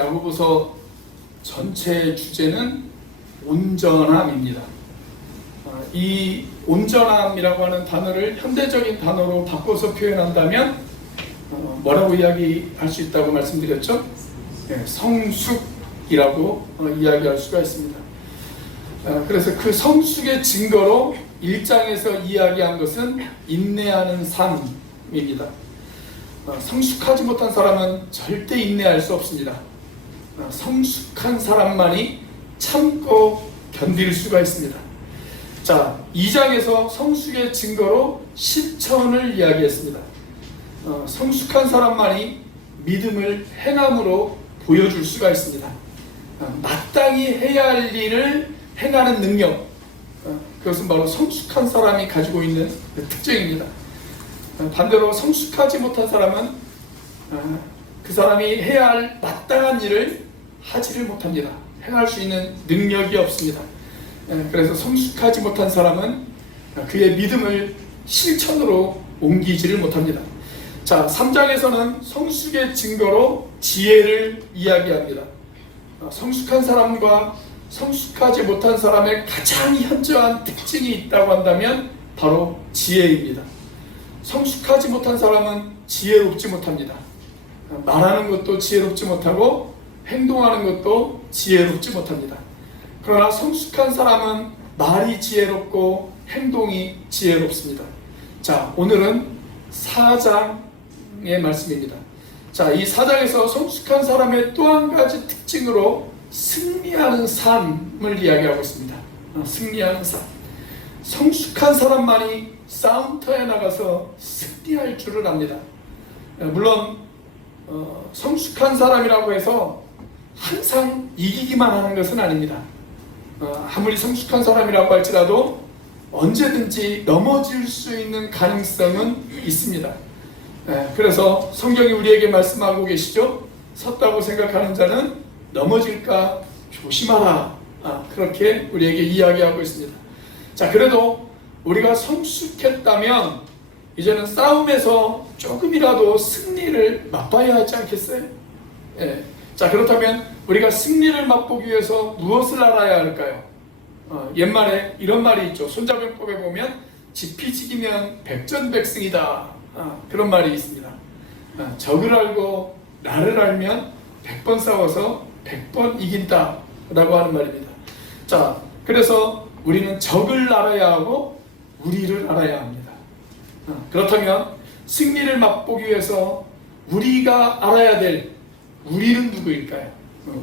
야고보서 전체의 주제는 온전함입니다. 이 온전함이라고 하는 단어를 현대적인 단어로 바꿔서 표현한다면 뭐라고 이야기할 수 있다고 말씀드렸죠? 네, 성숙이라고 이야기할 수가 있습니다. 그래서 그 성숙의 증거로 1장에서 이야기한 것은 인내하는 삶입니다. 성숙하지 못한 사람은 절대 인내할 수 없습니다. 성숙한 사람만이 참고 견딜 수가 있습니다. 자, 2장에서 성숙의 증거로 실천을 이야기했습니다. 성숙한 사람만이 믿음을 행함으로 보여줄 수가 있습니다. 마땅히 해야 할 일을 행하는 능력, 그것은 바로 성숙한 사람이 가지고 있는 특징입니다. 반대로 성숙하지 못한 사람은 그 사람이 해야 할 마땅한 일을 하지를 못합니다. 행할 수 있는 능력이 없습니다. 그래서 성숙하지 못한 사람은 그의 믿음을 실천으로 옮기지를 못합니다. 자, 3장에서는 성숙의 증거로 지혜를 이야기합니다. 성숙한 사람과 성숙하지 못한 사람의 가장 현저한 특징이 있다고 한다면 바로 지혜입니다. 성숙하지 못한 사람은 지혜롭지 못합니다. 말하는 것도 지혜롭지 못하고 행동하는 것도 지혜롭지 못합니다. 그러나 성숙한 사람은 말이 지혜롭고 행동이 지혜롭습니다. 자, 오늘은 4장의 말씀입니다. 자, 이 4장에서 성숙한 사람의 또 한 가지 특징으로 승리하는 삶을 이야기하고 있습니다. 승리하는 삶. 성숙한 사람만이 싸움터에 나가서 승리할 줄을 압니다. 물론 성숙한 사람이라고 해서 항상 이기기만 하는 것은 아닙니다. 아무리 성숙한 사람이라고 할지라도 언제든지 넘어질 수 있는 가능성은 있습니다. 그래서 성경이 우리에게 말씀하고 계시죠. 섰다고 생각하는 자는 넘어질까 조심하라. 그렇게 우리에게 이야기하고 있습니다. 자, 그래도 우리가 성숙했다면 이제는 싸움에서 조금이라도 승리를 맛봐야 하지 않겠어요? 자, 그렇다면 우리가 승리를 맛보기 위해서 무엇을 알아야 할까요? 옛말에 이런 말이 있죠. 손자병법에 보면 지피지기면 백전백승이다. 그런 말이 있습니다. 적을 알고 나를 알면 100번 싸워서 100번 이긴다 라고 하는 말입니다. 자, 그래서 우리는 적을 알아야 하고 우리를 알아야 합니다. 그렇다면 승리를 맛보기 위해서 우리가 알아야 될 우리는 누구일까요?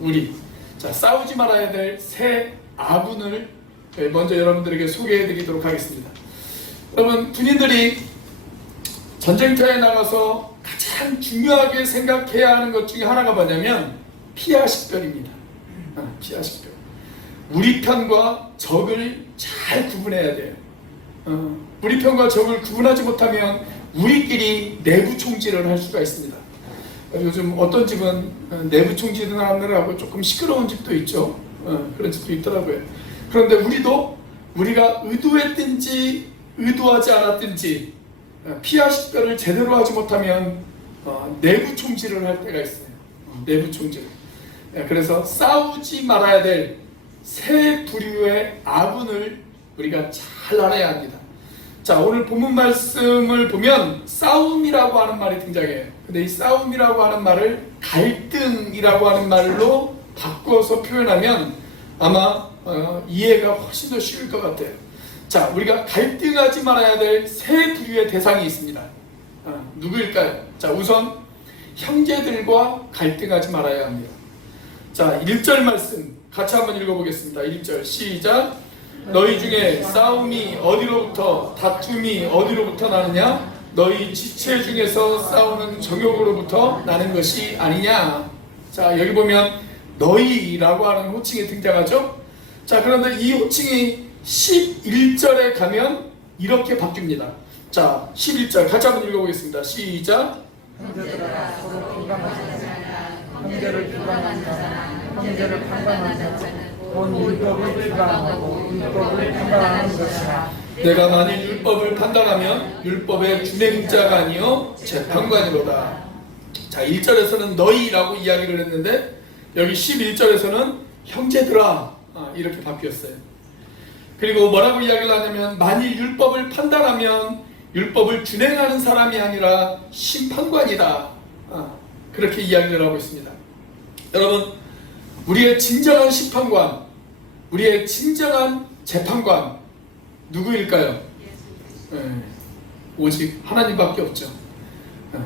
우리. 자, 싸우지 말아야 될 세 아군을 먼저 여러분들에게 소개해 드리도록 하겠습니다. 여러분, 군인들이 전쟁터에 나가서 가장 중요하게 생각해야 하는 것 중에 하나가 뭐냐면 피하식별입니다. 피하식별. 우리 편과 적을 잘 구분해야 돼요. 우리 편과 적을 구분하지 못하면 우리끼리 내부 총질을 할 수가 있습니다. 요즘 어떤 집은 내부 총질을 하느라고 조금 시끄러운 집도 있죠. 그런 집도 있더라고요. 그런데 우리가 의도했든지 의도하지 않았든지 피하식별을 제대로 하지 못하면 내부 총질을 할 때가 있어요. 내부 총질. 그래서 싸우지 말아야 될 세 부류의 아군을 우리가 잘 알아야 합니다. 자, 오늘 본문 말씀을 보면 싸움이라고 하는 말이 등장해요. 근데 이 싸움이라고 하는 말을 갈등이라고 하는 말로 바꿔서 표현하면 아마 이해가 훨씬 더 쉬울 것 같아요. 자, 우리가 갈등하지 말아야 될 세 부류의 대상이 있습니다. 누구일까요? 자, 우선 형제들과 갈등하지 말아야 합니다. 자, 1절 말씀 같이 한번 읽어보겠습니다. 1절 시작. 너희 중에 싸움이 어디로부터 다툼이 어디로부터 나느냐? 너희 지체 중에서 싸우는 정욕으로부터 나는 것이 아니냐? 자, 여기 보면 너희라고 하는 호칭이 등장하죠. 자, 그런데 이 호칭이 11절에 가면 이렇게 바뀝니다. 자, 11절 같이 한번 읽어보겠습니다. 시작. 형제들아 서로 비방하지 자나 형제를 비방하는 자나 형제를 판단하는 자는 본 율법을 비방하고 율법을 판단하는 것이라. 내가 만일 율법을 판단하면 율법의 준행자가 아니요 재판관이로다. 자, 1절에서는 너희라고 이야기를 했는데 여기 11절에서는 형제들아 이렇게 바뀌었어요. 그리고 뭐라고 이야기를 하냐면 만일 율법을 판단하면 율법을 준행하는 사람이 아니라 심판관이다. 그렇게 이야기를 하고 있습니다. 여러분, 우리의 진정한 심판관, 우리의 진정한 재판관 누구일까요? 오직 하나님밖에 없죠.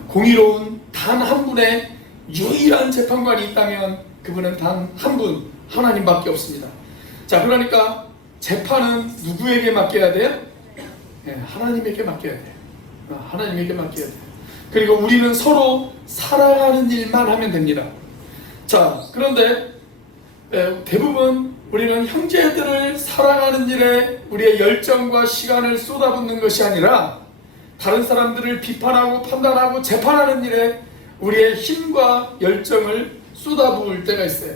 공의로운 단 한 분의 유일한 재판관이 있다면 그분은 단 한 분, 하나님밖에 없습니다. 자, 그러니까 재판은 누구에게 맡겨야 돼요? 하나님에게 맡겨야 돼요. 하나님에게 맡겨야 돼요. 그리고 우리는 서로 사랑하는 일만 하면 됩니다. 자, 그런데 대부분 우리는 형제들을 사랑하는 일에 우리의 열정과 시간을 쏟아붓는 것이 아니라 다른 사람들을 비판하고 판단하고 재판하는 일에 우리의 힘과 열정을 쏟아부을 때가 있어요.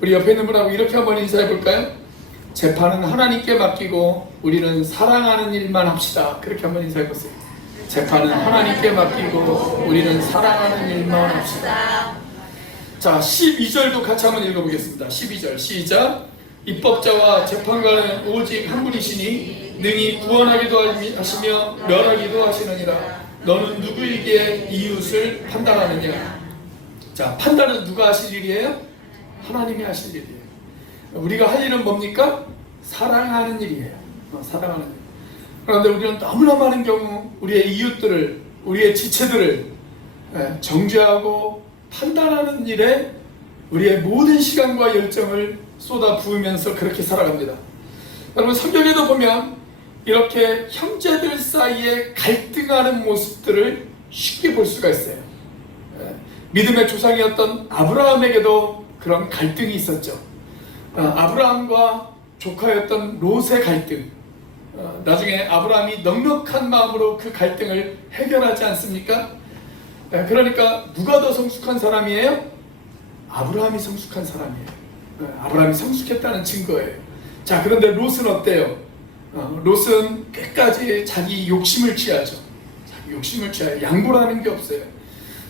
우리 옆에 있는 분하고 이렇게 한번 인사해 볼까요? 재판은 하나님께 맡기고 우리는 사랑하는 일만 합시다. 그렇게 한번 인사해 보세요. 재판은 하나님께 맡기고 우리는 사랑하는 일만 합시다. 자, 12절도 같이 한번 읽어보겠습니다. 12절 시작. 입법자와 재판관은 오직 한 분이시니 능히 구원하기도 하시며 멸하기도 하시느니라. 너는 누구이기에 이웃을 판단하느냐. 자, 판단은 누가 하실 일이에요? 하나님이 하실 일이에요. 우리가 할 일은 뭡니까? 사랑하는 일이에요. 사랑하는 일. 그런데 우리는 너무나 많은 경우 우리의 이웃들을, 우리의 지체들을 정죄하고 판단하는 일에 우리의 모든 시간과 열정을 쏟아 부으면서 그렇게 살아갑니다. 여러분, 성경에도 보면 이렇게 형제들 사이에 갈등하는 모습들을 쉽게 볼 수가 있어요. 믿음의 조상이었던 아브라함에게도 그런 갈등이 있었죠. 아브라함과 조카였던 롯의 갈등. 나중에 아브라함이 넉넉한 마음으로 그 갈등을 해결하지 않습니까? 그러니까 누가 더 성숙한 사람이에요? 아브라함이 성숙한 사람이에요. 아브라함이 성숙했다는 증거예요. 자, 그런데 롯은 어때요? 롯은 끝까지 자기 욕심을 취하죠. 자기 욕심을 취해요. 양보라는 게 없어요.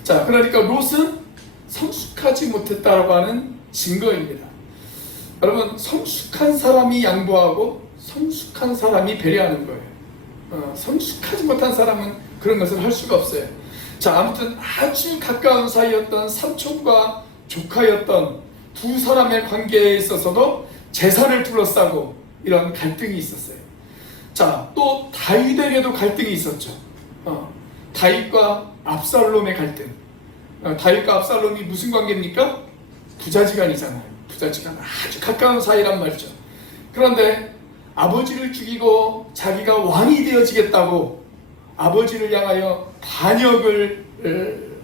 자, 그러니까 롯은 성숙하지 못했다라고 하는 증거입니다. 여러분, 성숙한 사람이 양보하고 성숙한 사람이 배려하는 거예요. 성숙하지 못한 사람은 그런 것을 할 수가 없어요. 자, 아무튼 아주 가까운 사이였던 삼촌과 조카였던 두 사람의 관계에 있어서도 재산을 둘러싸고 이런 갈등이 있었어요. 자, 또 다윗에게도 갈등이 있었죠. 다윗과 압살롬의 갈등. 다윗과 압살롬이 무슨 관계입니까? 부자지간이잖아요. 부자지간, 아주 가까운 사이란 말이죠. 그런데 아버지를 죽이고 자기가 왕이 되어지겠다고 아버지를 향하여 반역을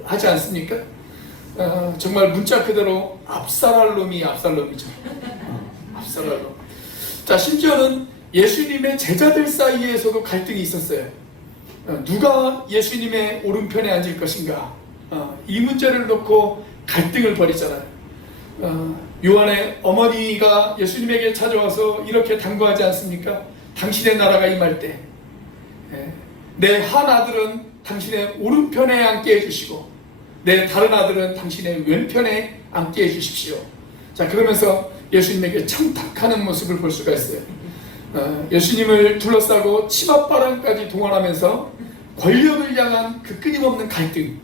하지 않습니까? 정말 문자 그대로 압살롬이 압살롬이죠. 압살롬. 자, 심지어는 예수님의 제자들 사이에서도 갈등이 있었어요. 누가 예수님의 오른편에 앉을 것인가? 이 문제를 놓고 갈등을 벌이잖아요. 요한의 어머니가 예수님에게 찾아와서 이렇게 당부하지 않습니까? 당신의 나라가 임할 때 내 한 아들은 당신의 오른편에 앉게 해주시고 내 다른 아들은 당신의 왼편에 앉게 해주십시오. 자, 그러면서 예수님에게 청탁하는 모습을 볼 수가 있어요. 예수님을 둘러싸고 치맛바람까지 동원하면서 권력을 향한 그 끊임없는 갈등,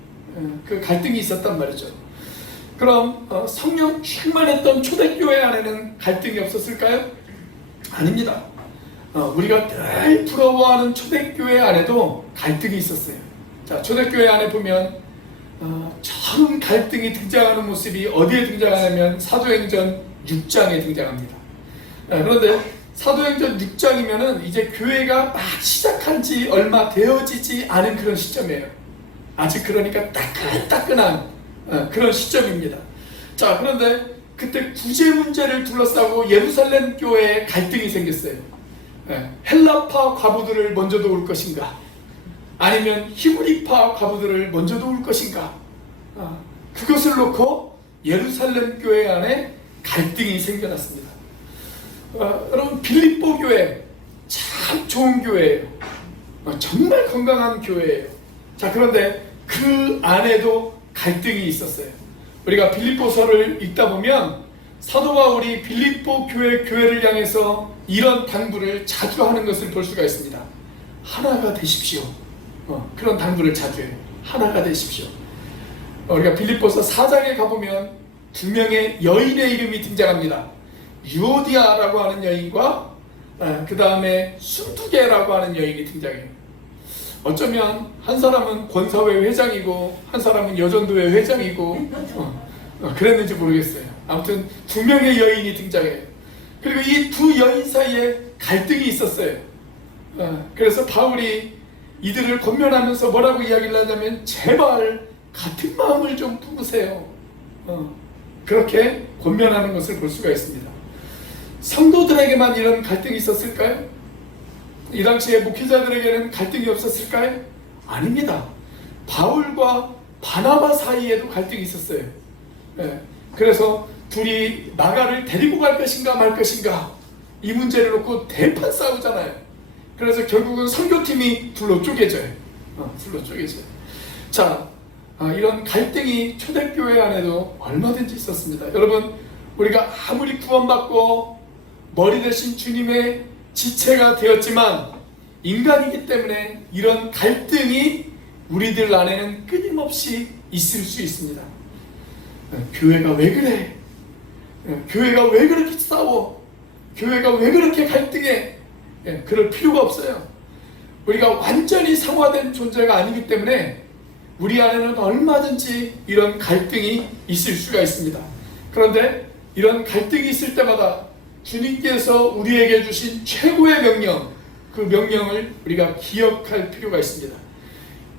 그 갈등이 있었단 말이죠. 그럼 성령 충만했던 초대교회 안에는 갈등이 없었을까요? 아닙니다. 우리가 늘 부러워하는 초대교회 안에도 갈등이 있었어요. 자, 초대교회 안에 보면 처음 갈등이 등장하는 모습이 어디에 등장하냐면 사도행전 6장에 등장합니다. 그런데 사도행전 6장이면은 이제 교회가 막 시작한 지 얼마 되어지지 않은 그런 시점이에요. 아직 그러니까 따끈따끈한 그런 시점입니다. 자, 그런데 그때 구제 문제를 둘러싸고 예루살렘 교회에 갈등이 생겼어요. 헬라파 과부들을 먼저 도울 것인가? 아니면 히브리파 과부들을 먼저 도울 것인가? 그것을 놓고 예루살렘 교회 안에 갈등이 생겨났습니다. 여러분, 빌립보 교회 참 좋은 교회예요. 정말 건강한 교회예요. 자, 그런데 그 안에도 갈등이 있었어요. 우리가 빌립보서를 읽다 보면 사도 바울이 빌립보 교회를 향해서 이런 당부를 자주 하는 것을 볼 수가 있습니다. 하나가 되십시오. 그런 당부를 자주 해요. 하나가 되십시오. 우리가 빌립보서 4장에 가보면 두 명의 여인의 이름이 등장합니다. 유오디아라고 하는 여인과 그 다음에 순두개라고 하는 여인이 등장해요. 어쩌면 한 사람은 권사회 회장이고 한 사람은 여전도회 회장이고 그랬는지 모르겠어요. 아무튼 두 명의 여인이 등장해요. 그리고 이 두 여인 사이에 갈등이 있었어요. 그래서 바울이 이들을 권면하면서 뭐라고 이야기를 하냐면 제발 같은 마음을 좀 품으세요. 그렇게 권면하는 것을 볼 수가 있습니다. 성도들에게만 이런 갈등이 있었을까요? 이 당시에 목회자들에게는 갈등이 없었을까요? 아닙니다. 바울과 바나바 사이에도 갈등이 있었어요. 그래서 둘이 나가를 데리고 갈 것인가 말 것인가 이 문제를 놓고 대판 싸우잖아요. 그래서 결국은 선교팀이 둘로 쪼개져요. 둘로 쪼개져요. 자, 이런 갈등이 초대교회 안에도 얼마든지 있었습니다. 여러분, 우리가 아무리 구원받고 머리 대신 주님의 지체가 되었지만 인간이기 때문에 이런 갈등이 우리들 안에는 끊임없이 있을 수 있습니다. 교회가 왜 그래? 교회가 왜 그렇게 싸워? 교회가 왜 그렇게 갈등해? 그럴 필요가 없어요. 우리가 완전히 상화된 존재가 아니기 때문에 우리 안에는 얼마든지 이런 갈등이 있을 수가 있습니다. 그런데 이런 갈등이 있을 때마다 주님께서 우리에게 주신 최고의 명령, 그 명령을 우리가 기억할 필요가 있습니다.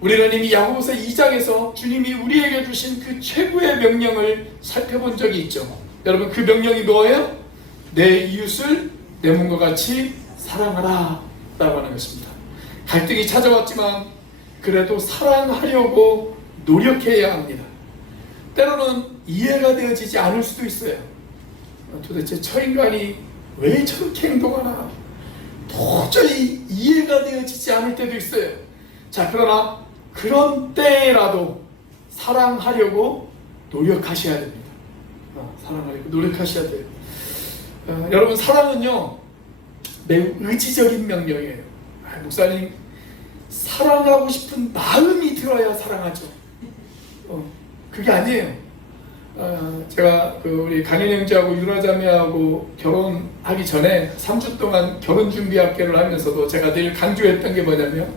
우리는 이미 야고보서 2장에서 주님이 우리에게 주신 그 최고의 명령을 살펴본 적이 있죠. 여러분, 그 명령이 뭐예요? 내 이웃을 내 몸과 같이 사랑하라 라고 하는 것입니다. 갈등이 찾아왔지만 그래도 사랑하려고 노력해야 합니다. 때로는 이해가 되어지지 않을 수도 있어요. 도대체 저 인간이 왜 저렇게 행동하나 도저히 이해가 되어지지 않을 때도 있어요. 자, 그러나 그런 때라도 사랑하려고 노력하셔야 됩니다. 사랑하려고 노력하셔야 돼요. 여러분, 사랑은요 매우 의지적인 명령이에요. 목사님, 사랑하고 싶은 마음이 들어야 사랑하죠. 그게 아니에요. 제가 우리 강현 형제하고 유라 자매하고 결혼하기 전에 3주 동안 결혼 준비 학교를 하면서도 제가 늘 강조했던 게 뭐냐면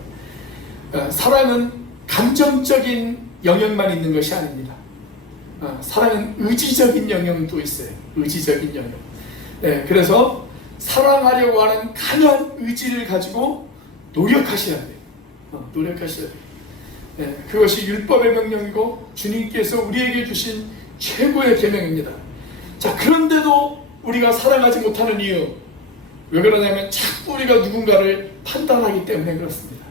사랑은 감정적인 영역만 있는 것이 아닙니다. 사랑은 의지적인 영역도 있어요. 의지적인 영역. 그래서 사랑하려고 하는 강한 의지를 가지고 노력하셔야 돼요. 노력하셔야 돼요. 그것이 율법의 명령이고 주님께서 우리에게 주신 최고의 계명입니다. 자, 그런데도 우리가 사랑하지 못하는 이유, 왜 그러냐면 자꾸 우리가 누군가를 판단하기 때문에 그렇습니다.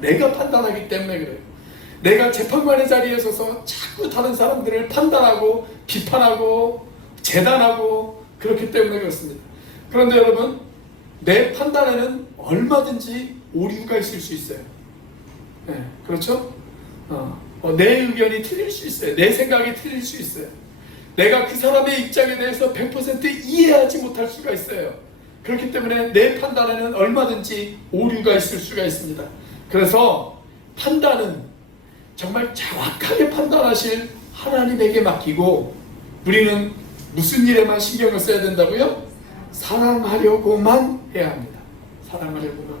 내가 판단하기 때문에 그래요. 내가 재판관의 자리에 서서 자꾸 다른 사람들을 판단하고 비판하고 재단하고 그렇기 때문에 그렇습니다. 그런데 여러분, 내 판단에는 얼마든지 오류가 있을 수 있어요. 그렇죠? 내 의견이 틀릴 수 있어요. 내 생각이 틀릴 수 있어요. 내가 그 사람의 입장에 대해서 100% 이해하지 못할 수가 있어요. 그렇기 때문에 내 판단에는 얼마든지 오류가 있을 수가 있습니다. 그래서 판단은 정말 정확하게 판단하실 하나님에게 맡기고, 우리는 무슨 일에만 신경을 써야 된다고요? 사랑하려고만 해야 합니다. 사랑하려고만.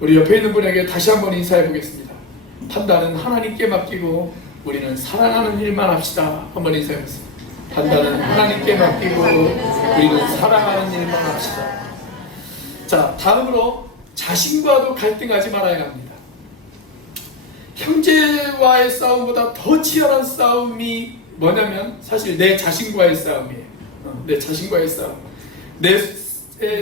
우리 옆에 있는 분에게 다시 한번 인사해 보겠습니다. 판단은 하나님께 맡기고 우리는 사랑하는 일만 합시다. 한번 인사해 보세요. 판단은 하나님께 맡기고 우리는 사랑하는 일만 합시다. 자, 다음으로 자신과도 갈등하지 말아야 합니다. 형제와의 싸움보다 더 치열한 싸움이 뭐냐면 사실 내 자신과의 싸움이에요. 내 자신과의 싸움. 내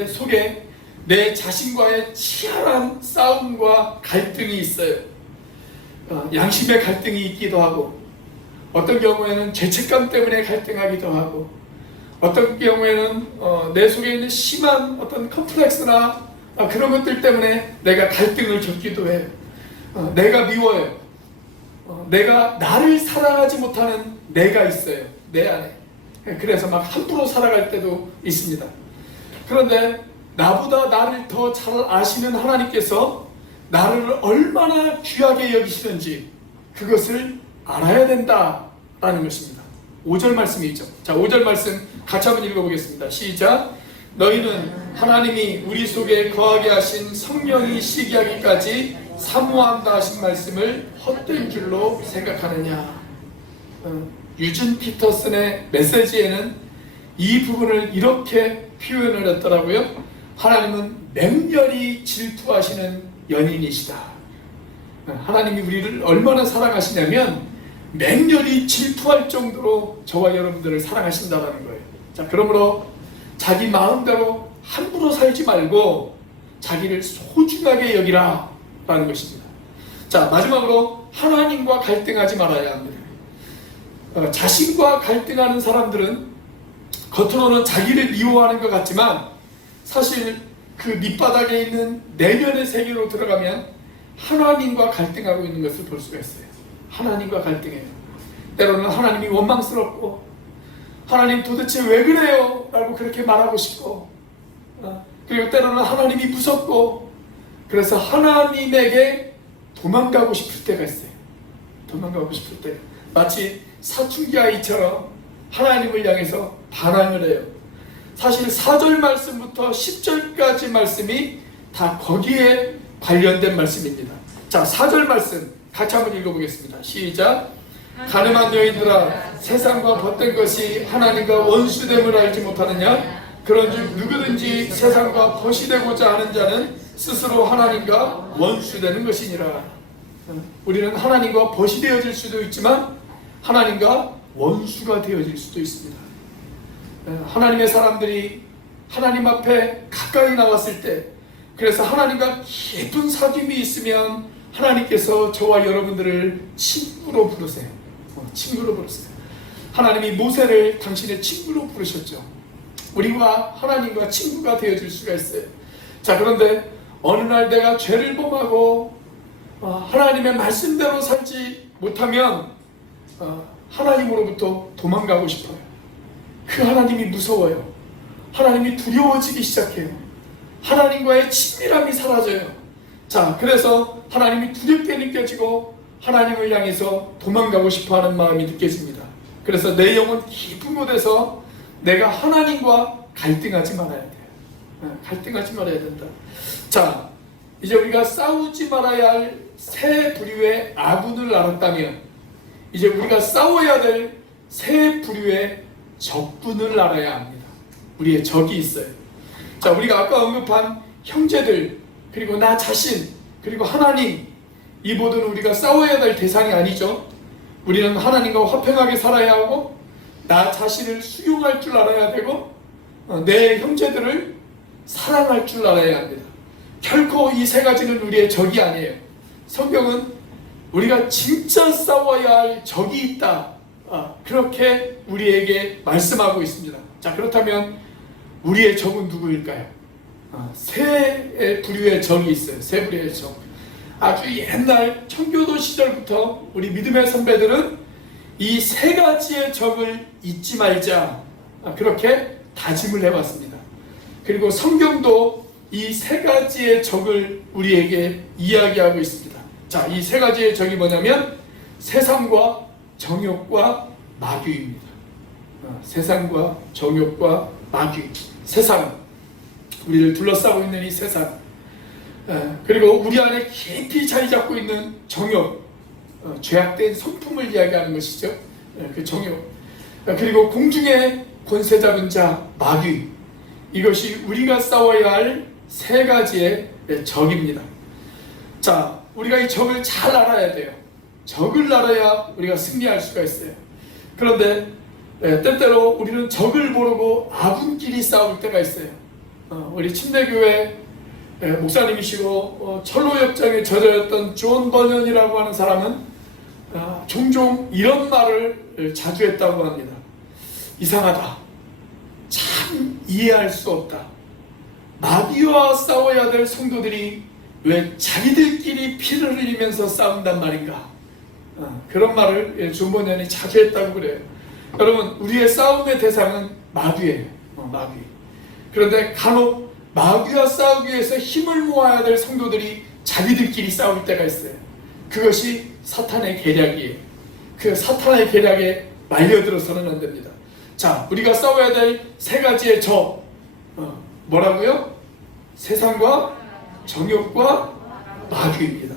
속에 내 자신과의 치열한 싸움과 갈등이 있어요. 양심의 갈등이 있기도 하고, 어떤 경우에는 죄책감 때문에 갈등하기도 하고, 어떤 경우에는 내 속에 있는 심한 어떤 컴플렉스나 그런 것들 때문에 내가 갈등을 겪기도 해요. 내가 미워요. 내가 나를 사랑하지 못하는 내가 있어요. 내 안에. 그래서 막 함부로 살아갈 때도 있습니다. 그런데 나보다 나를 더 잘 아시는 하나님께서 나를 얼마나 귀하게 여기시는지 그것을 알아야 된다라는 것입니다. 5절 말씀이죠. 자, 5절 말씀 같이 한번 읽어보겠습니다. 시작. 너희는 하나님이 우리 속에 거하게 하신 성령이 시기하기까지 사모한다 하신 말씀을 헛된 줄로 생각하느냐. 유진 피터슨의 메시지에는 이 부분을 이렇게 표현을 했더라고요. 하나님은 맹렬히 질투하시는 연인이시다. 하나님이 우리를 얼마나 사랑하시냐면 맹렬히 질투할 정도로 저와 여러분들을 사랑하신다는 거예요. 자, 그러므로 자기 마음대로 함부로 살지 말고 자기를 소중하게 여기라 라는 것입니다. 자, 마지막으로 하나님과 갈등하지 말아야 합니다. 자신과 갈등하는 사람들은 겉으로는 자기를 미워하는 것 같지만 사실 그 밑바닥에 있는 내면의 세계로 들어가면 하나님과 갈등하고 있는 것을 볼 수가 있어요. 하나님과 갈등해요. 때로는 하나님이 원망스럽고 하나님 도대체 왜 그래요? 라고 그렇게 말하고 싶고 그리고 때로는 하나님이 무섭고 그래서 하나님에게 도망가고 싶을 때가 있어요. 도망가고 싶을 때 마치 사춘기 아이처럼 하나님을 향해서 반항을 해요. 사실 4절 말씀부터 10절까지 말씀이 다 거기에 관련된 말씀입니다. 자, 4절 말씀 같이 한번 읽어보겠습니다. 시작. 가늠한 여인들아, 세상과 벗된 것이 하나님과 원수됨을 알지 못하느냐? 그런즉 누구든지 세상과 벗이 되고자 하는 자는 스스로 하나님과 원수되는 것이니라. 우리는 하나님과 벗이 되어질 수도 있지만 하나님과 원수가 되어질 수도 있습니다. 하나님의 사람들이 하나님 앞에 가까이 나왔을 때, 그래서 하나님과 깊은 사귐이 있으면 하나님께서 저와 여러분들을 친구로 부르세요. 친구로 부르세요. 하나님이 모세를 당신의 친구로 부르셨죠. 우리와 하나님과 친구가 되어질 수가 있어요. 자, 그런데 어느 날 내가 죄를 범하고 하나님의 말씀대로 살지 못하면 하나님으로부터 도망가고 싶어요. 그 하나님이 무서워요. 하나님이 두려워지기 시작해요. 하나님과의 친밀함이 사라져요. 자, 그래서 하나님이 두렵게 느껴지고 하나님을 향해서 도망가고 싶어하는 마음이 느껴집니다. 그래서 내 영혼 깊은 곳에서 내가 하나님과 갈등하지 말아야 돼요. 갈등하지 말아야 된다. 자, 이제 우리가 싸우지 말아야 할 세 부류의 아군을 알았다면 이제 우리가 싸워야 될 세 부류의 적군을 알아야 합니다. 우리의 적이 있어요. 자, 우리가 아까 언급한 형제들, 그리고 나 자신, 그리고 하나님, 이 모든 우리가 싸워야 될 대상이 아니죠. 우리는 하나님과 화평하게 살아야 하고 나 자신을 수용할 줄 알아야 되고 내 형제들을 사랑할 줄 알아야 합니다. 결코 이 세 가지는 우리의 적이 아니에요. 성경은 우리가 진짜 싸워야 할 적이 있다, 그렇게 우리에게 말씀하고 있습니다. 자, 그렇다면 우리의 적은 누구일까요? 세 부류의 적이 있어요. 세 부류의 적. 아주 옛날 청교도 시절부터 우리 믿음의 선배들은 이 세 가지의 적을 잊지 말자, 그렇게 다짐을 해왔습니다. 그리고 성경도 이 세 가지의 적을 우리에게 이야기하고 있습니다. 자, 이 세 가지의 적이 뭐냐면 세상과 정욕과 마귀입니다. 세상과 정욕과 마귀. 세상, 우리를 둘러싸고 있는 이 세상, 그리고 우리 안에 깊이 자리 잡고 있는 정욕, 죄악된 성품을 이야기하는 것이죠. 그 정욕. 그리고 공중에 권세 잡은 자 마귀. 이것이 우리가 싸워야 할 세 가지의 적입니다. 자, 우리가 이 적을 잘 알아야 돼요. 적을 알아야 우리가 승리할 수가 있어요. 그런데 때때로 우리는 적을 모르고 아군끼리 싸울 때가 있어요. 우리 침례교회 목사님이시고 철로역장에 젖어였던 존 버년이라고 하는 사람은 종종 이런 말을 자주 했다고 합니다. 이상하다. 참 이해할 수 없다. 마귀와 싸워야 될 성도들이 왜 자기들끼리 피를 흘리면서 싸운단 말인가. 그런 말을 존 버년이 자주 했다고 그래요. 여러분, 우리의 싸움의 대상은 마귀예요. 마귀. 그런데 간혹 마귀와 싸우기 위해서 힘을 모아야 될 성도들이 자기들끼리 싸울 때가 있어요. 그것이 사탄의 계략이에요. 그 사탄의 계략에 말려들어서는 안 됩니다. 자, 우리가 싸워야 될 세 가지의 적, 뭐라고요? 세상과 정욕과 마귀입니다.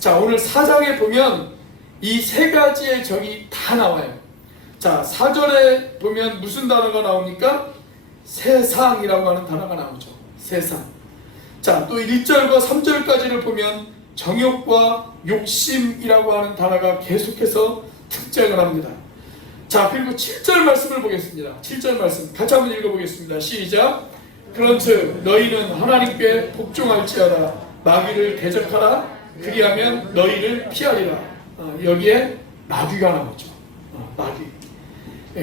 자, 오늘 4장에 보면 이 세 가지의 적이 다 나와요. 자, 4절에 보면 무슨 단어가 나옵니까? 세상이라고 하는 단어가 나오죠. 세상. 자, 또 1절과 3절까지를 보면 정욕과 욕심이라고 하는 단어가 계속해서 특징을 합니다. 자, 그리고 7절 말씀을 보겠습니다. 7절 말씀 같이 한번 읽어보겠습니다. 시작. 그런즉 너희는 하나님께 복종할지어다. 마귀를 대적하라. 그리하면 너희를 피하리라. 여기에 마귀가 나오죠. 마귀.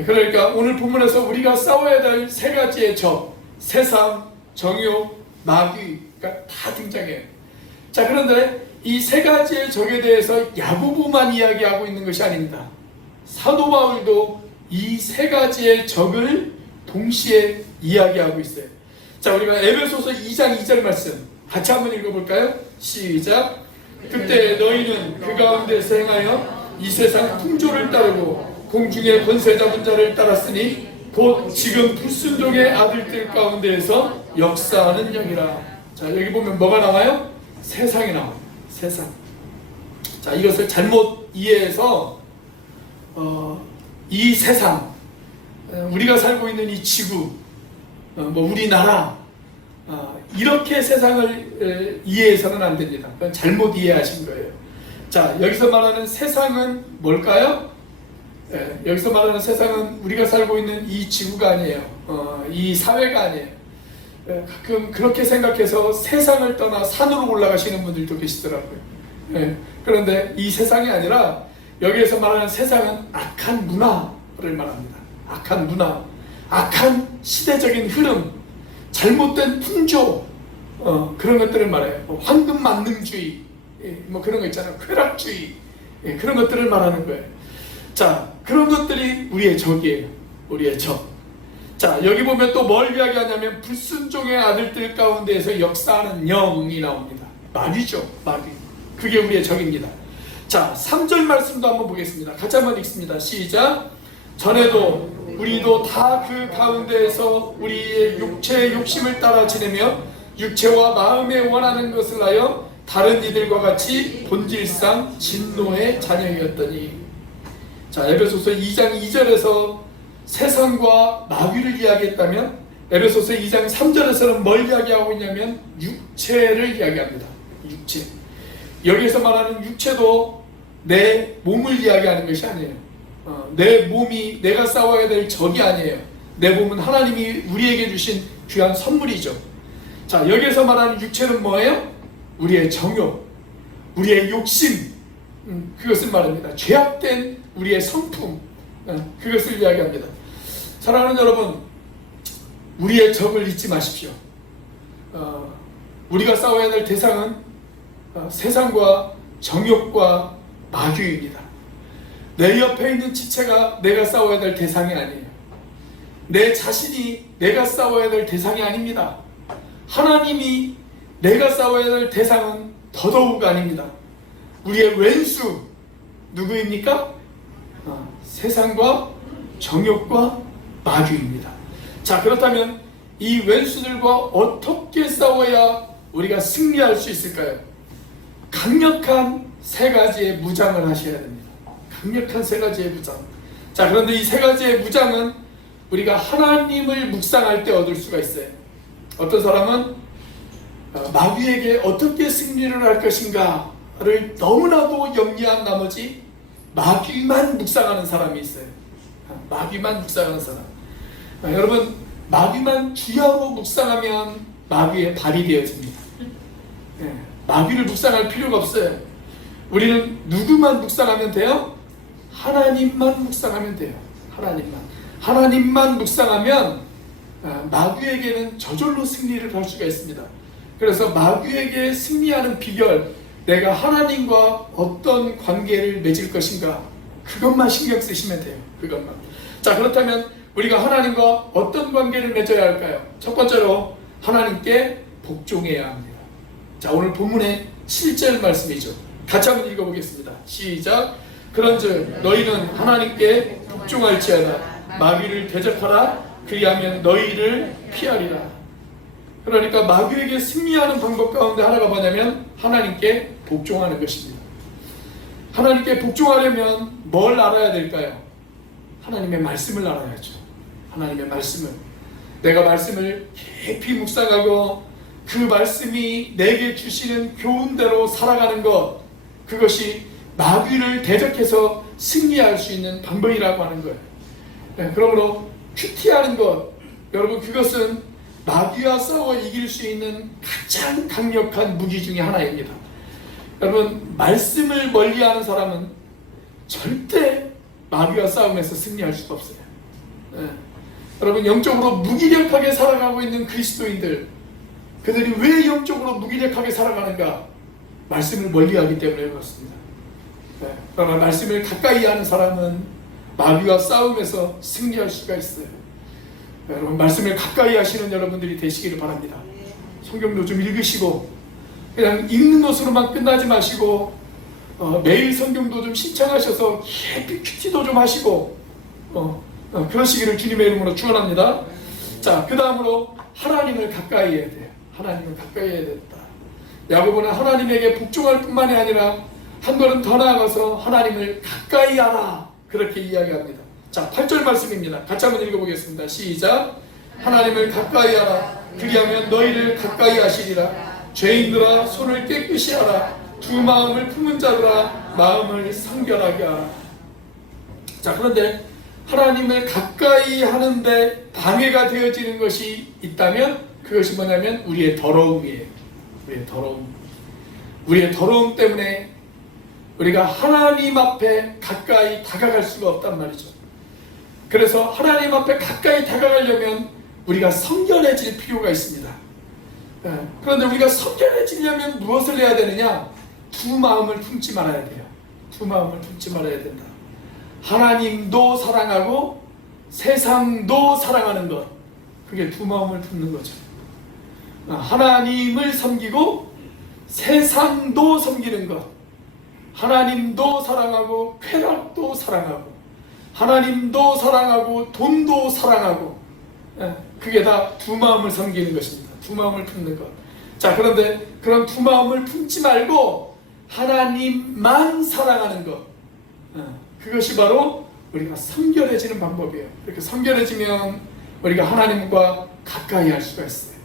그러니까 오늘 본문에서 우리가 싸워야 될 세 가지의 적, 세상, 정욕, 마귀가 다 등장해요. 자, 그런데 이 세 가지의 적에 대해서 야고보만 이야기하고 있는 것이 아닙니다. 사도 바울도 이 세 가지의 적을 동시에 이야기하고 있어요. 자, 우리가 에베소서 2장 2절 말씀 같이 한번 읽어볼까요? 시작. 그때 너희는 그 가운데서 행하여 이 세상 풍조를 따르고 공중의 권세 잡은 자를 따랐으니 곧 지금 불순종의 아들들 가운데에서 역사하는 영이라. 자, 여기 보면 뭐가 나와요? 세상이 나와요. 세상. 자, 이것을 잘못 이해해서 이 세상, 우리가 살고 있는 이 지구, 뭐 우리나라, 이렇게 세상을 이해해서는 안 됩니다. 그건 잘못 이해하신 거예요. 자, 여기서 말하는 세상은 뭘까요? 여기서 말하는 세상은 우리가 살고 있는 이 지구가 아니에요. 이 사회가 아니에요. 가끔 그렇게 생각해서 세상을 떠나 산으로 올라가시는 분들도 계시더라고요. 그런데 이 세상이 아니라 여기에서 말하는 세상은 악한 문화를 말합니다. 악한 문화, 악한 시대적인 흐름, 잘못된 풍조, 그런 것들을 말해요. 황금만능주의, 뭐 그런 거 있잖아요. 쾌락주의, 그런 것들을 말하는 거예요. 자, 그런 것들이 우리의 적이에요. 우리의 적. 자, 여기 보면 또 뭘 이야기하냐면 불순종의 아들들 가운데에서 역사하는 영이 나옵니다. 마귀죠. 마귀. 그게 우리의 적입니다. 자, 3절 말씀도 한번 보겠습니다. 같이 한번 읽습니다. 시작. 전에도 우리도 다 그 가운데에서 우리의 육체의 욕심을 따라 지내며 육체와 마음에 원하는 것을 하여 다른 이들과 같이 본질상 진노의 자녀이었더니. 자, 에베소서 2장 2절에서 세상과 마귀를 이야기했다면 에베소서 2장 3절에서는 뭘 이야기하고 있냐면 육체를 이야기합니다. 육체. 여기에서 말하는 육체도 내 몸을 이야기하는 것이 아니에요. 내 몸이 내가 싸워야 될 적이 아니에요. 내 몸은 하나님이 우리에게 주신 귀한 선물이죠. 자, 여기에서 말하는 육체는 뭐예요? 우리의 정욕, 우리의 욕심, 그것을 말합니다. 죄악된 우리의 성품, 그것을 이야기합니다. 사랑하는 여러분, 우리의 적을 잊지 마십시오. 우리가 싸워야 될 대상은 세상과 정욕과 마귀입니다. 내 옆에 있는 지체가 내가 싸워야 될 대상이 아니에요. 내 자신이 내가 싸워야 될 대상이 아닙니다. 하나님이 내가 싸워야 될 대상은 더더욱 아닙니다. 우리의 왼수 누구입니까? 세상과 정욕과 마귀입니다. 자, 그렇다면 이 왼수들과 어떻게 싸워야 우리가 승리할 수 있을까요? 강력한 세 가지의 무장을 하셔야 됩니다. 강력한 세 가지의 무장. 자, 그런데 이 세 가지의 무장은 우리가 하나님을 묵상할 때 얻을 수가 있어요. 어떤 사람은 마귀에게 어떻게 승리를 할 것인가를 너무나도 염려한 나머지 마귀만 묵상하는 사람이 있어요. 마귀만 묵상하는 사람. 여러분, 마귀만 주야로 묵상하면 마귀의 발이 되어집니다. 마귀를 묵상할 필요가 없어요. 우리는 누구만 묵상하면 돼요? 하나님만 묵상하면 돼요. 하나님만 묵상하면 마귀에게는 저절로 승리를 할 수가 있습니다. 그래서 마귀에게 승리하는 비결, 내가 하나님과 어떤 관계를 맺을 것인가, 그것만 신경 쓰시면 돼요. 그것만. 자, 그렇다면 우리가 하나님과 어떤 관계를 맺어야 할까요? 첫 번째로 하나님께 복종해야 합니다. 자, 오늘 본문의 7절 말씀이죠. 같이 한번 읽어보겠습니다. 시작. 그런즉 너희는 하나님께 복종할지어다. 마귀를 대적하라. 그리하면 너희를 피하리라. 그러니까 마귀에게 승리하는 방법 가운데 하나가 뭐냐면 하나님께 복종하는 것입니다. 하나님께 복종하려면 뭘 알아야 될까요? 하나님의 말씀을 알아야죠. 하나님의 말씀을, 내가 말씀을 깊이 묵상하고 그 말씀이 내게 주시는 교훈대로 살아가는 것, 그것이 마귀를 대적해서 승리할 수 있는 방법이라고 하는 거예요. 네, 그러므로 큐티하는 것, 여러분, 그것은 마귀와 싸워 이길 수 있는 가장 강력한 무기 중에 하나입니다. 여러분, 말씀을 멀리하는 사람은 절대 마귀와 싸움에서 승리할 수가 없어요. 네. 여러분, 영적으로 무기력하게 살아가고 있는 그리스도인들, 그들이 왜 영적으로 무기력하게 살아가는가? 말씀을 멀리하기 때문에 그렇습니다. 네. 그러나 말씀을 가까이 하는 사람은 마귀와 싸움에서 승리할 수가 있어요. 네. 여러분, 말씀을 가까이 하시는 여러분들이 되시기를 바랍니다. 성경도 좀 읽으시고 그냥 읽는 것으로만 끝나지 마시고 매일 성경도 좀 신청하셔서 깊이 큐티도 좀 하시고 그러시기를 주님의 이름으로 축원합니다. 자, 그 다음으로 하나님을 가까이 해야 돼요. 하나님을 가까이 해야 된다. 야고보는 하나님에게 복종할 뿐만이 아니라 한 걸음 더 나아가서 하나님을 가까이 하라, 그렇게 이야기합니다. 자, 8절 말씀입니다. 같이 한번 읽어보겠습니다. 시작. 하나님을 가까이 하라. 그리하면 너희를 가까이 하시리라. 죄인들아, 손을 깨끗이 하라. 두 마음을 품은 자들아, 마음을 상결하게 하라. 자, 그런데 하나님을 가까이 하는데 방해가 되어지는 것이 있다면 그것이 뭐냐면 우리의 더러움이에요. 우리의 더러움. 우리의 더러움 때문에 우리가 하나님 앞에 가까이 다가갈 수가 없단 말이죠. 그래서 하나님 앞에 가까이 다가가려면 우리가 성결해질 필요가 있습니다. 그런데 우리가 성결해지려면 무엇을 해야 되느냐? 두 마음을 품지 말아야 돼요. 두 마음을 품지 말아야 된다. 하나님도 사랑하고 세상도 사랑하는 것, 그게 두 마음을 품는 거죠. 하나님을 섬기고 세상도 섬기는 것, 하나님도 사랑하고 쾌락도 사랑하고 하나님도 사랑하고 돈도 사랑하고, 그게 다 두 마음을 섬기는 것입니다. 두 마음을 품는 것. 자, 그런데 그런 두 마음을 품지 말고 하나님만 사랑하는 것, 그것이 바로 우리가 성결해지는 방법이에요. 이렇게 성결해지면 우리가 하나님과 가까이 할 수가 있어요.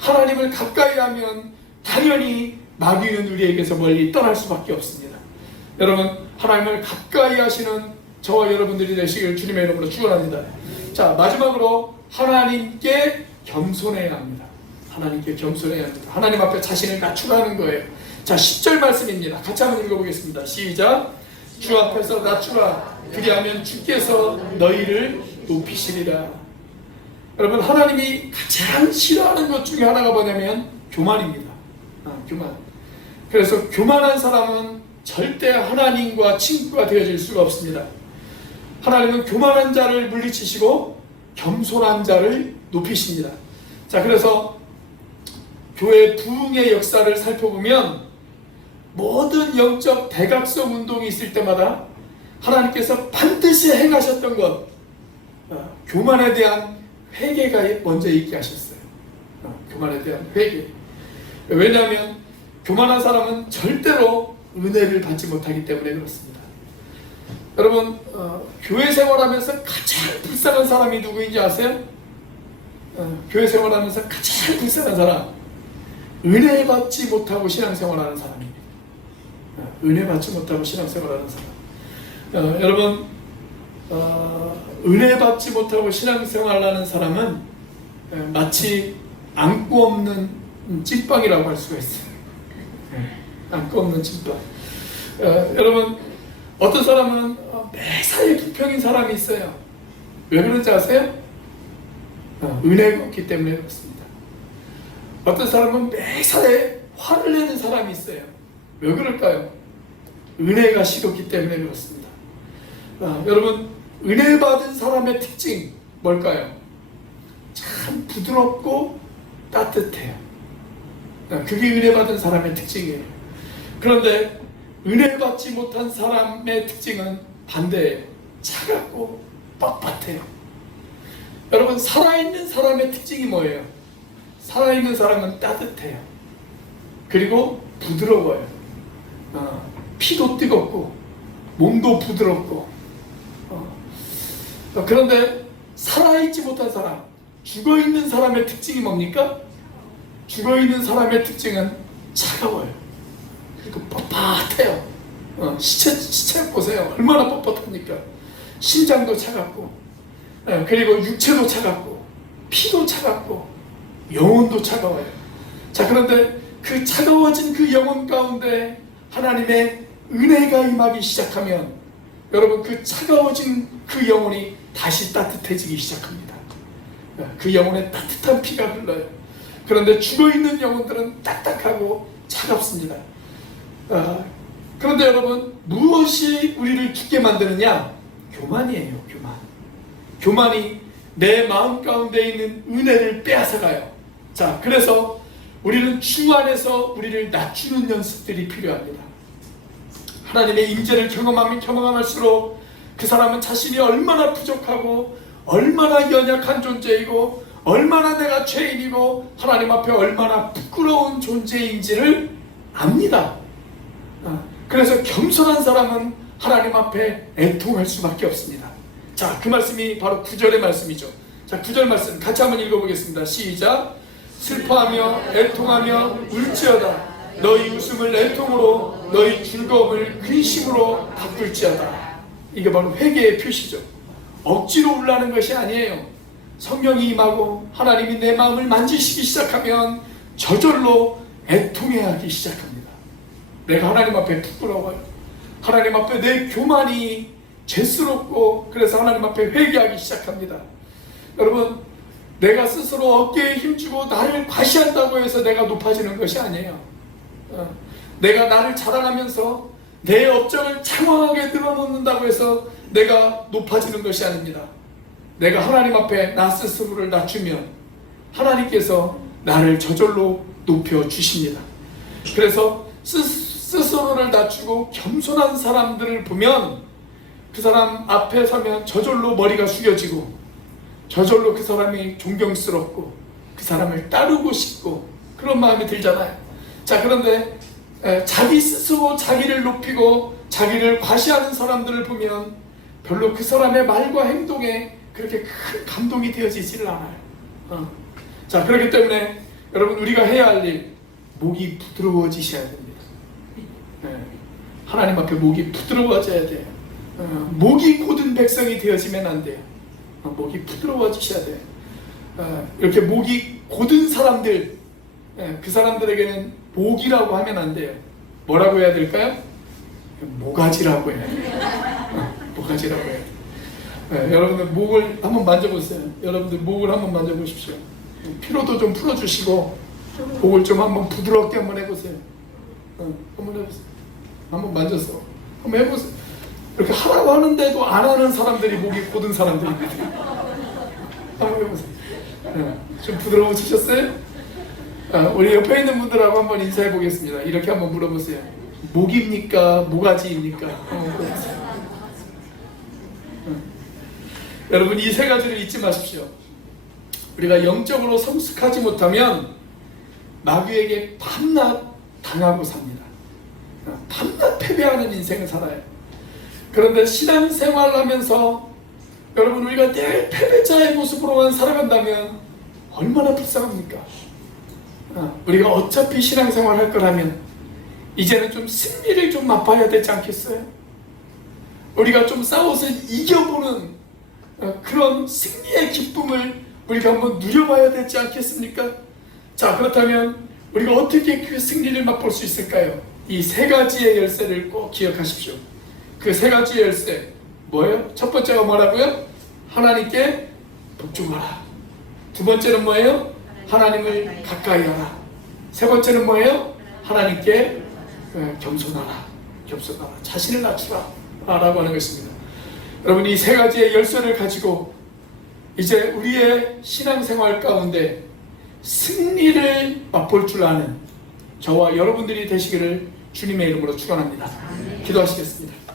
하나님을 가까이 하면 당연히 마귀는 우리에게서 멀리 떠날 수밖에 없습니다. 여러분, 하나님을 가까이 하시는 저와 여러분들이 되시길 주님의 이름으로 축원합니다. 자, 마지막으로 하나님께 겸손해야 합니다. 하나님께 겸손해야 합니다. 하나님 앞에 자신을 낮추라는 거예요. 자, 10절 말씀입니다. 같이 한번 읽어보겠습니다. 시작. 주 앞에서 낮추라. 그리하면 주께서 너희를 높이시리라. 여러분, 하나님이 가장 싫어하는 것 중에 하나가 뭐냐면 교만입니다. 교만. 그래서 교만한 사람은 절대 하나님과 친구가 되어질 수가 없습니다. 하나님은 교만한 자를 물리치시고 겸손한 자를 높이십니다. 자, 그래서 교회 부흥의 역사를 살펴보면 모든 영적 대각성 운동이 있을 때마다 하나님께서 반드시 행하셨던 것, 교만에 대한 회개가 먼저 있게 하셨어요. 교만에 대한 회개. 왜냐하면 교만한 사람은 절대로 은혜를 받지 못하기 때문에 그렇습니다. 여러분, 교회 생활하면서 가장 불쌍한 사람이 누구인지 아세요? 교회 생활하면서 가장 불쌍한 사람, 은혜 받지 못하고 신앙생활하는 사람입니다. 은혜 받지 못하고 신앙생활하는 사람. 여러분, 은혜 받지 못하고 신앙생활하는 사람은 마치 안고 없는 찐빵이라고 할 수가 있어요. 안고 없는 찐빵. 여러분, 어떤 사람은 매사에 부평인 사람이 있어요. 왜 그런지 아세요? 은혜가 없기 때문에 그렇습니다. 어떤 사람은 매사에 화를 내는 사람이 있어요. 왜 그럴까요? 은혜가 식었기 때문에 그렇습니다. 여러분, 은혜 받은 사람의 특징 뭘까요? 참 부드럽고 따뜻해요. 그게 은혜 받은 사람의 특징이에요. 그런데 은혜 받지 못한 사람의 특징은 반대예요. 차갑고 뻣뻣해요. 여러분, 살아있는 사람의 특징이 뭐예요? 살아있는 사람은 따뜻해요. 그리고 부드러워요. 피도 뜨겁고 몸도 부드럽고. 그런데 살아있지 못한 사람, 죽어있는 사람의 특징이 뭡니까? 죽어있는 사람의 특징은 차가워요. 그리고 뻣뻣해요. 시체 보세요. 얼마나 뻣뻣합니까? 심장도 차갑고, 그리고 육체도 차갑고, 피도 차갑고, 영혼도 차가워요. 자, 그런데 그 차가워진 그 영혼 가운데 하나님의 은혜가 임하기 시작하면 여러분, 그 차가워진 그 영혼이 다시 따뜻해지기 시작합니다. 그 영혼에 따뜻한 피가 흘러요. 그런데 죽어있는 영혼들은 딱딱하고 차갑습니다. 그런데 여러분, 무엇이 우리를 죽게 만드느냐? 교만이에요. 교만이 내 마음 가운데 있는 은혜를 빼앗아가요. 자, 그래서 우리는 주 안에서 우리를 낮추는 연습들이 필요합니다. 하나님의 임재를 경험할수록 그 사람은 자신이 얼마나 부족하고 얼마나 연약한 존재이고 얼마나 내가 죄인이고 하나님 앞에 얼마나 부끄러운 존재인지를 압니다. 그래서 겸손한 사람은 하나님 앞에 애통할 수밖에 없습니다. 자, 그 말씀이 바로 9절의 말씀이죠. 자, 9절 말씀 같이 한번 읽어보겠습니다. 시작. 슬퍼하며 애통하며 울지어다. 너희 웃음을 애통으로, 너희 즐거움을 근심으로 바꿀지어다. 이게 바로 회개의 표시죠. 억지로 울라는 것이 아니에요. 성령이 임하고 하나님이 내 마음을 만지시기 시작하면 저절로 애통해야 하기 시작합니다. 내가 하나님 앞에 부끄러워요. 하나님 앞에 내 교만이 죄스럽고, 그래서 하나님 앞에 회개하기 시작합니다. 여러분, 내가 스스로 어깨에 힘주고 나를 과시한다고 해서 내가 높아지는 것이 아니에요. 내가 나를 자랑하면서 내 업적을 장황하게 늘어놓는다고 해서 내가 높아지는 것이 아닙니다. 내가 하나님 앞에 나 스스로를 낮추면 하나님께서 나를 저절로 높여주십니다. 그래서 스스로를 낮추고 겸손한 사람들을 보면 그 사람 앞에 서면 저절로 머리가 숙여지고 저절로 그 사람이 존경스럽고 그 사람을 따르고 싶고 그런 마음이 들잖아요. 자, 그런데 자기 스스로 자기를 높이고 자기를 과시하는 사람들을 보면 별로 그 사람의 말과 행동에 그렇게 큰 감동이 되어지지를 않아요. 자, 그렇기 때문에 여러분, 우리가 해야 할 일, 목이 부드러워지셔야 됩니다. 하나님 앞에 목이 부드러워져야 돼요. 목이 곧은 백성이 되어지면 안 돼요. 목이 부드러워지셔야 돼요. 이렇게 목이 곧은 사람들, 그 사람들에게는 목이라고 하면 안 돼요. 뭐라고 해야 될까요? 모가지라고 해야 돼요. 모가지라고 해야 돼요. 여러분들 목을 한번 만져보세요. 여러분들 목을 한번 만져보십시오. 피로도 좀 풀어주시고 목을 좀 한번 부드럽게 한번 해보세요. 한번 해보세요. 한번 만져서 한번 해보세요. 이렇게 하라고 하는데도 안 하는 사람들이 목이 곧은 사람들입니다. 한번 해보세요. 좀 부드러워지셨어요? 우리 옆에 있는 분들하고 한번 인사해 보겠습니다. 이렇게 한번 물어보세요. 목입니까? 모가지입니까? 여러분, 이 세 가지를 잊지 마십시오. 우리가 영적으로 성숙하지 못하면 마귀에게 밤낮 당하고 삽니다. 밤낮 패배하는 인생을 살아요. 그런데 신앙생활을 하면서 여러분, 우리가 늘 패배자의 모습으로만 살아간다면 얼마나 불쌍합니까? 우리가 어차피 신앙생활 할 거라면 이제는 좀 승리를 좀 맛봐야 되지 않겠어요? 우리가 좀 싸워서 이겨보는 그런 승리의 기쁨을 우리가 한번 누려봐야 되지 않겠습니까? 자, 그렇다면 우리가 어떻게 그 승리를 맛볼 수 있을까요? 이 세 가지의 열쇠를 꼭 기억하십시오. 그 세 가지의 열쇠 뭐예요? 첫 번째가 뭐라고요? 하나님께 복종하라. 두 번째는 뭐예요? 하나님을 가까이 하라. 세 번째는 뭐예요? 하나님께 겸손하라. 자신을 낮추라 라고 하는 것입니다. 여러분, 이 세 가지의 열쇠를 가지고 이제 우리의 신앙생활 가운데 승리를 맛볼 줄 아는 저와 여러분들이 되시기를 주님의 이름으로 축원합니다. 기도하시겠습니다.